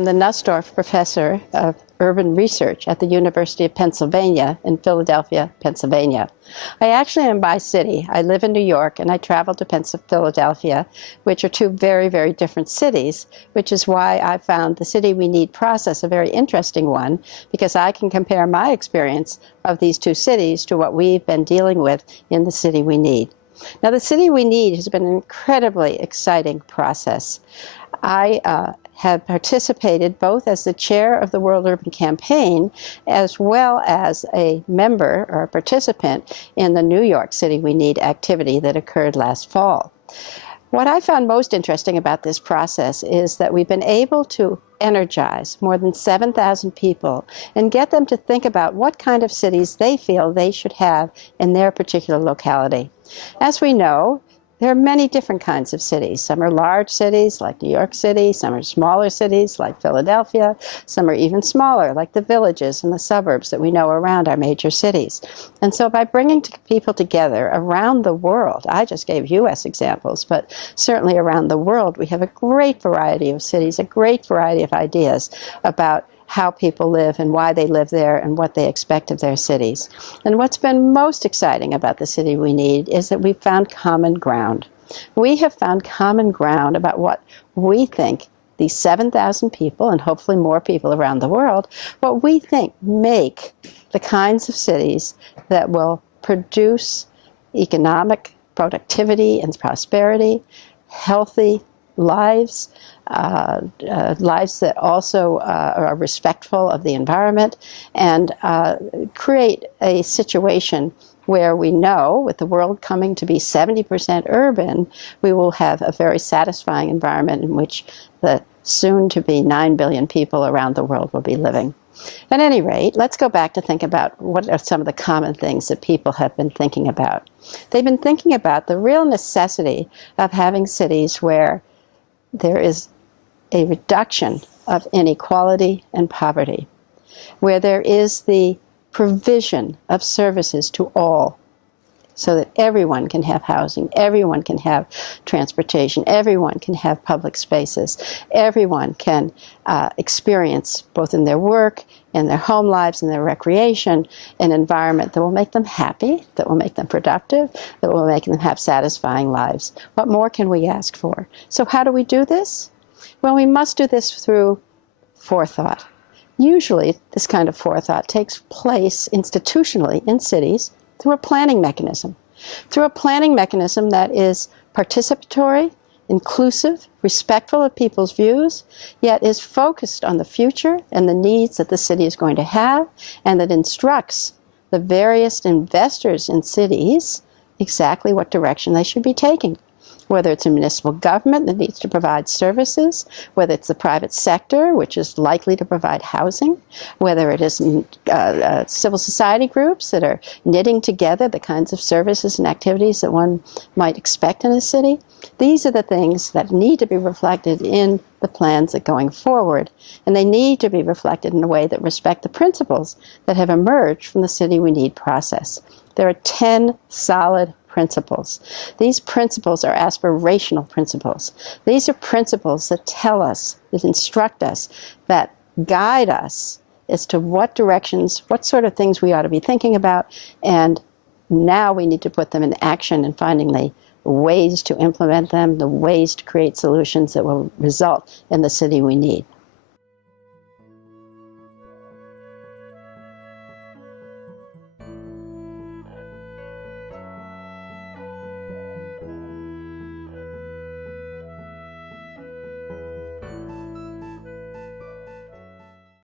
I'm the Nussdorf Professor of Urban Research at the University of Pennsylvania in Philadelphia, Pennsylvania. I actually am by city. I live in New York and I travel to Philadelphia, which are two very, very different cities, which is why I found the City We Need process a very interesting one, because I can compare my experience of these two cities to what we've been dealing with in the City We Need. Now, the City We Need has been an incredibly exciting process. I have participated both as the chair of the World Urban Campaign as well as a member or a participant in the New York City We Need activity that occurred last fall. What I found most interesting about this process is that we've been able to energize more than 7,000 people and get them to think about what kind of cities they feel they should have in their particular locality. As we know, there are many different kinds of cities. Some are large cities like New York City, some are smaller cities like Philadelphia, some are even smaller like the villages and the suburbs that we know around our major cities. And so by bringing people together around the world, I just gave US examples, but certainly around the world, we have a great variety of cities, a great variety of ideas about how people live and why they live there and what they expect of their cities. And what's been most exciting about the City We Need is that we've found common ground. We have found common ground about what we think these 7,000 people, and hopefully more people around the world, what we think make the kinds of cities that will produce economic productivity and prosperity, healthy lives, lives that also are respectful of the environment, and create a situation where we know, with the world coming to be 70% urban, we will have a very satisfying environment in which the soon-to-be 9 billion people around the world will be living. At any rate, let's go back to think about what are some of the common things that people have been thinking about. They've been thinking about the real necessity of having cities where there is a reduction of inequality and poverty, where there is the provision of services to all, so that everyone can have housing, everyone can have transportation, everyone can have public spaces, everyone can experience, both in their work, in their home lives, in their recreation, an environment that will make them happy, that will make them productive, that will make them have satisfying lives. What more can we ask for? So how do we do this? Well, we must do this through forethought. Usually, this kind of forethought takes place institutionally in cities through a planning mechanism. Through a planning mechanism that is participatory, inclusive, respectful of people's views, yet is focused on the future and the needs that the city is going to have, and that instructs the various investors in cities exactly what direction they should be taking. Whether it's a municipal government that needs to provide services, whether it's the private sector, which is likely to provide housing, whether it is civil society groups that are knitting together the kinds of services and activities that one might expect in a city. These are the things that need to be reflected in the plans that going forward, and they need to be reflected in a way that respect the principles that have emerged from the City We Need process. There are 10 solid principles. These principles are aspirational principles. These are principles that tell us, that instruct us, that guide us as to what directions, what sort of things we ought to be thinking about, and now we need to put them in action and finding the ways to implement them, the ways to create solutions that will result in the city we need.